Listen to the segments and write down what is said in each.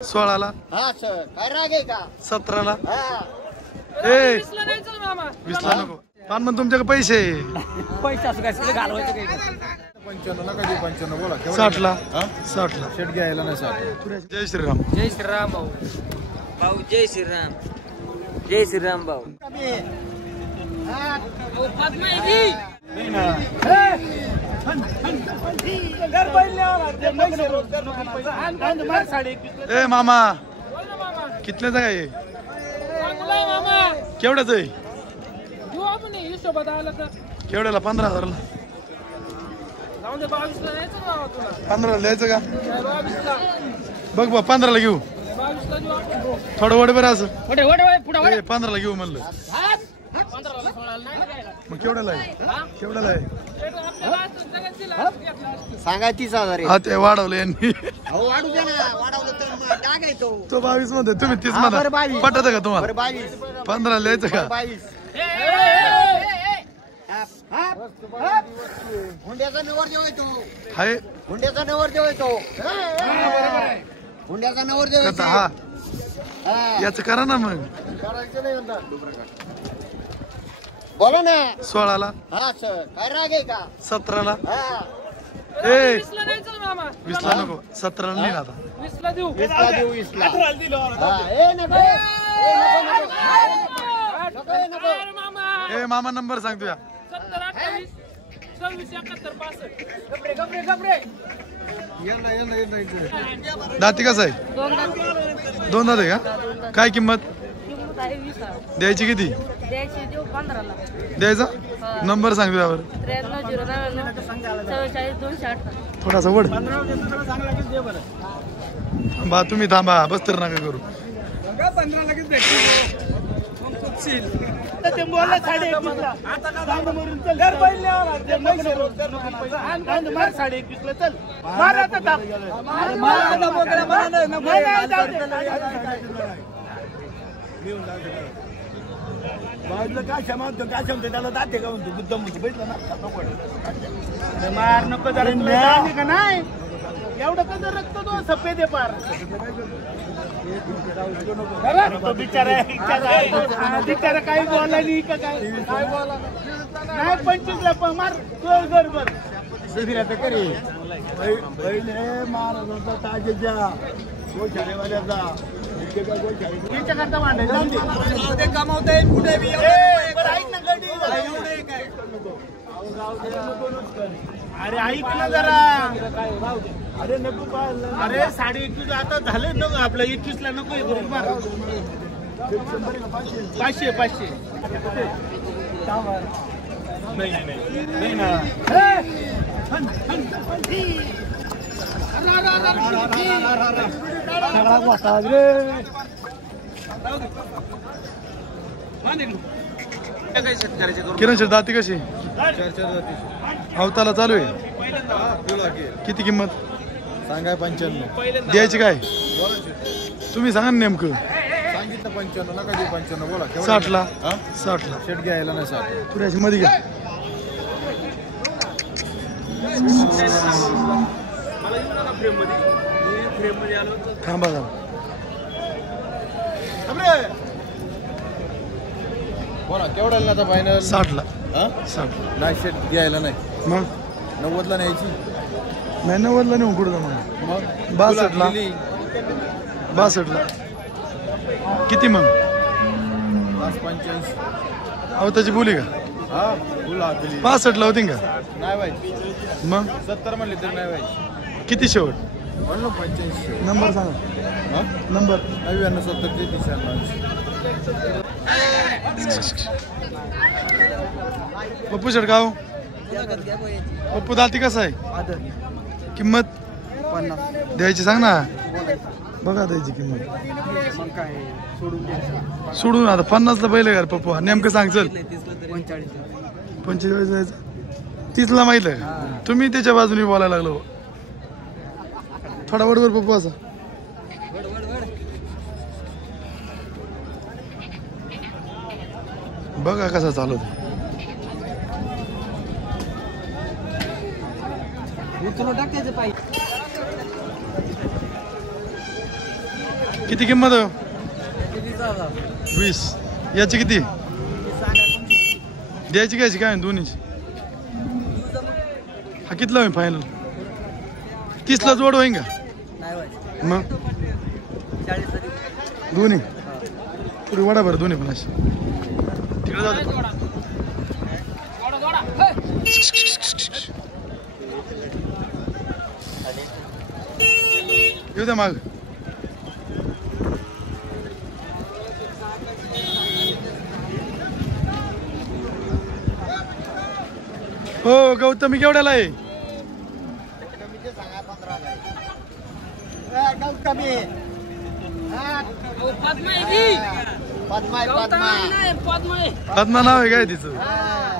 16ला हा सर काय राग आहे का 17ला हा ए 20ला नको पण मग तुमच्याकडे पैसे पैसा असं काय घालवायचं काय 95 नका देऊ 95 बोला 60ला 60ला शेट घ्यायला नाही 60 जय श्रीराम जय श्रीराम भाऊ भाऊ जय श्रीराम जय श्रीराम भाऊ ए मामा कितल्याचा काय केवढ्याच आहे केवढ्याला 15,000ला 15ला द्यायचं का बघ बा 15ला घेऊ थोडं वड बरं असं 15ला घेऊ म्हणलं मग केवढ्याला आहे केवढ्याला आहे सांगा 30,000 हा ते वाढवलं यांनी वाढू द्या ना वाढवलं तर मग टाकायचो तो 22 मध्ये तुम्ही 30 बरं, मध्ये 22. पटत का तुम्हाला 22 15 द्यायचं का 22 हुंड्याचा नवरदेव येतो हाय हुंड्याचा नवरदेव येतो हुंड्याचा नवरदेव कथा हा हा याच करा ना मग करायचं नाही म्हणतात बोला ना 16ला हा सर काय राग आहे का 17ला हा ए 20ला नको 17ला नाही ना आता 20ला देऊ 20ला हा ए नको नको नको ए मामा नंबर सांग तुझ्या दाती कसं आहे 2 दात आहे का काय किंमत द्यायची किती द्यायचा नंबर सांग तुझ्यावर थोडासा वड बा तुम्ही थांबा बस तर नका करू काय क्षमता त्याला दाते का म्हणतो बुद्धम भेटलं ना मार नको का नाही एवढं कसं रक्त तो सफेद आहे पार तो बिचारा बिचारा काही बोलला नाही का काय बोला नाही 25ला पण मार तो बरोबर करे पहिले महाराज होता ताजेच्या गोशाळेवाल्याचा करता मांडायचं कमावता येईल कुठे बी अरे ऐक ना जरा अरे नको अरे 21.5 आता झाले नको आपलं 21ला नको बरोबर 500 नाही ना किरण शेठ दाती कशी अवताला चालू आहे किती किंमत सांगाय 95 द्यायची काय तुम्ही सांगा ना नेमकं सांगितलं 95 नका देऊ 95 बोला 60ला 60ला शेट घ्यायला नाही 60 तुझ्याशी मध्ये घ्या थांबा थांबा बोला केवढ्याला ना आता फायनल 60ला हा 60 नाही शेट घ्यायला नाही मग 90ला न्यायची नाही 90ला नेऊन कुठं मग मग 62ला 62ला किती मग 85 अवताची बोली का हा बोला 65ला होती का नाही व्हायची मग 70 म्हणले तर नाही व्हायची किती शेवट म्हणलो 85 नंबर सांगा हा नंबर 99 70 33 पप्पू शेडगाव पप्पू दाती कसा आहे किंमत 50 द्यायची सांग ना बघा द्यायची किंमत सोडून आता 50ला पहिले का पप्पू नेमकं सांग चल 45 जायचं 30ला माहित आहे तुम्ही त्याच्या बाजूने बोलायला लागलो थोडा वडवर पप्पू असा बघा कसा चालवतो उचलून टाक त्याचं पाय किती किंमत आहे? 20. याची किती द्यायची घ्यायची काय दोन्हीची? हा कितला होईल फायनल? 30ला जोड होईन का मग? दोन्ही पुढे वाडा बरं दोन्ही पण अशी तिकडे जाऊ दे. येऊ द्या माग. हो गौतमी केवढ्याला आहे? पद्मा नाव आहे काय तिचं?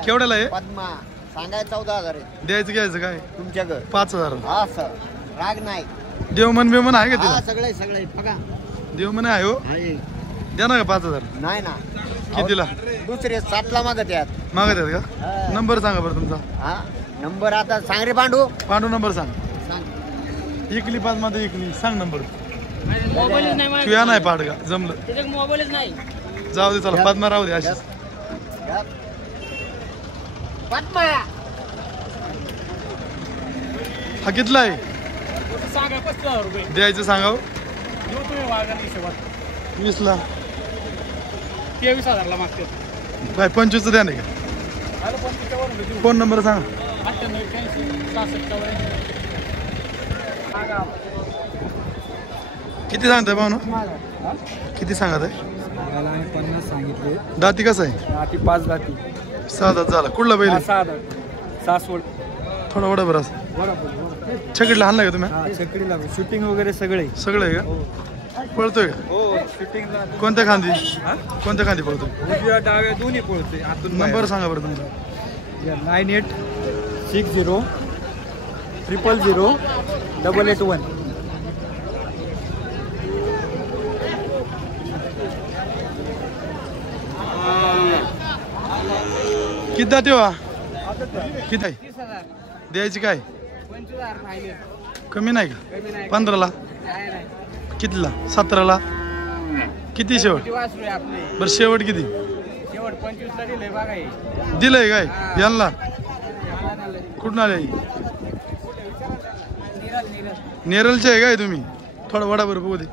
केवढ्याला आहे? पद्मा सांगाय 14,000 आहे. द्यायचं घ्यायचं काय? तुमच्याकडे 5,000. हा सर राग नाही. देवमन बेमन आहे का हा तिला? सगळे सगळे बघा देवमन आहे हो. आहे. द्या ना का 5,000? नाही ना कितीला दुसरे 7ला मागत यात. मागत आहेत का? नंबर सांगा बरं तुमचा. हा नंबर आता सांग रे पांडू. पांडू नंबर सांग. सांग इकली पाच मध्ये इकली सांग नंबर. मोबाईलच नाही माझ्याकडे. तुया नाही पाडगा जमलं त्याच्यात मोबाईलच नाही. जाऊ दे चला पद्मा राहू दे अशीच. या. पद्मा हा कितला आहे? सांगा 50,000 रुपये द्यायचं सांगाव. देऊ तुम्ही वागाने हिशोबात. 20ला 23,000 ला मागते. काय 25चं द्या नाही का? आलं 25 वर देऊ. फोन नंबर सांगा. 98 81 66 84. किती सांगताय भाऊ ना? किती सांगत आहे? 50 सांगितले. दाती कसं आहे? दाती 5 दाती. 6 दात झाला. कुठला बैल आहे? 6 दाती. सासवड. थोडा वडा बरं असं. बरोबर. छकडीला हाणला का तुम्ही? हा चकडीला शूटिंग वगैरे सगळे. सगळं आहे का? पळतोय का? हो शूटिंगला. कोणत्या खांदी? कोणत्या खांदी पळतोय? उजव्या डाव्या दोन्ही पळते. आतून नंबर सांगा बरं तुमचा. 98 60 000 881. किती दाती वा? किती आहे? 30,000. द्यायची काय? 25,000 फायनल. कमी नाही का? कमी नाही. 15ला? काय नाही. कितीला? 17ला? किती शेवट? किती वासरू आहे आपले? बरं शेवट किती? शेवट 25 ला दिले बघा हे. दिलंय काय यांना? आला नाही. कुठून आले? नीरज. नेरलचे आहे काय तुम्ही? थोडा वडा बरं बघू दे.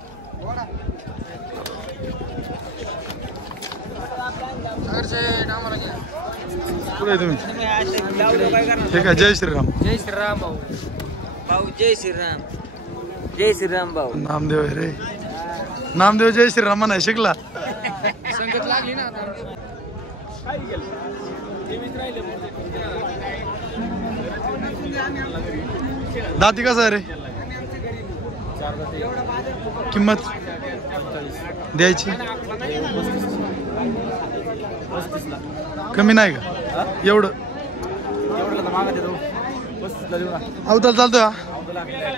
कुठे आहे तुम्ही? हे काय जय श्रीराम. जय श्रीराम भाऊ. भाऊ जय श्रीराम. जय श्रीराम भाऊ. नामदेव आहे रे. नामदेव जय श्रीराम म्हणाय शिकला. संगत लागली ना. दाती कसा आहे रे? किंमत द्यायची कमी नाही का? एवढं अवताल चालतोय हा?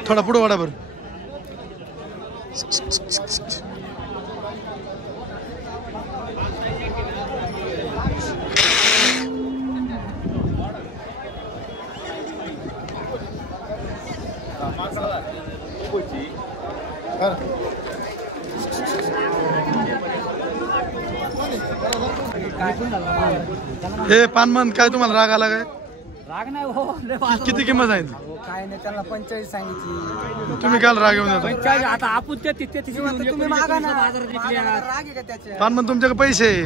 थोडा पुढं वाडा बरं. हे पानमन काय तुम्हाला राग आला काय? राग नाही हो. लय बाजार किती किंमत सांगितली? हो, काय नाही त्याला 45 सांगितली. तुम्ही काल राग येऊन जाता? 45 आता आपण ते तुम्ही मागा ना बाजारात विकल्या. राग आहे का त्याचे? पानमन तुमच्याकडे पैसे आहे.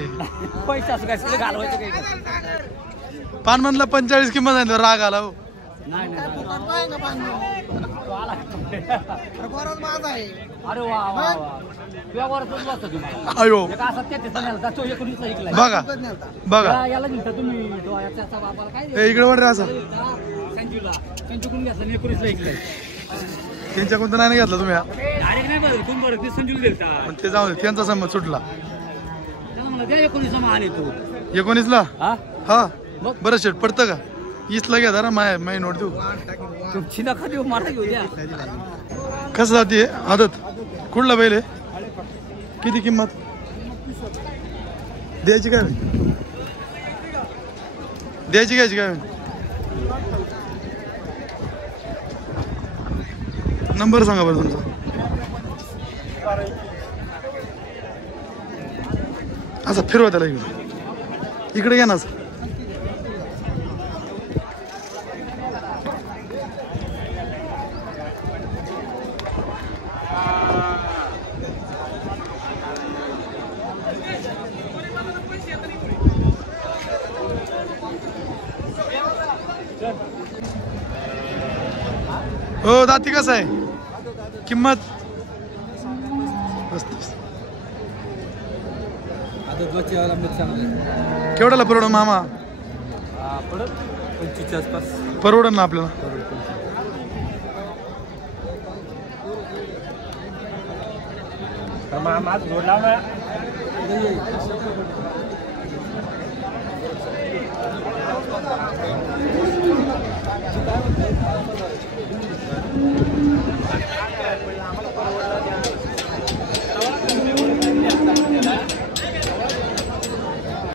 पैसे असं काय सगळं घालवायचं काय? पानमनला 45 किंमत सांगितलं राग आला हो. नाही नाही अरे वा वा वा. व्यवहारातच बसतो तुम्हाला. अयो एक असा 33 नेलता, तो 19 इकलाय. बघा बघा याला दिलता तुम्ही तो याचा बापाला काय हे इकडे वाट रे असं. संजूला संजूकडून घेतला 19 इकलाय. त्यांच्याकडून तर नाही घेतला तुम्ही हा? डायरेक्ट नाही बरं कोण बरं ते संजूला दिलता. पण ते जाऊ दे त्यांचा संमत सुटला. त्याला म्हणलं द्या 19 मान येतो. 19ला हा हा बरं शेट पडतं का? 20ला घ्या जरा माय नोट देऊ. तुमची नका देऊ मला घेऊ द्या. कसं जाते आदत? कुठला बैल आहे? किती किंमत द्यायची काय? द्यायची घ्यायची काय? नंबर सांगा बरं तुमचा. असं फिरवा त्याला इकडे इकडे घ्या ना असं. हो दाती कसं आहे किंमत 35. केवढ्याला परवड मामा परवडन ना आपल्याला.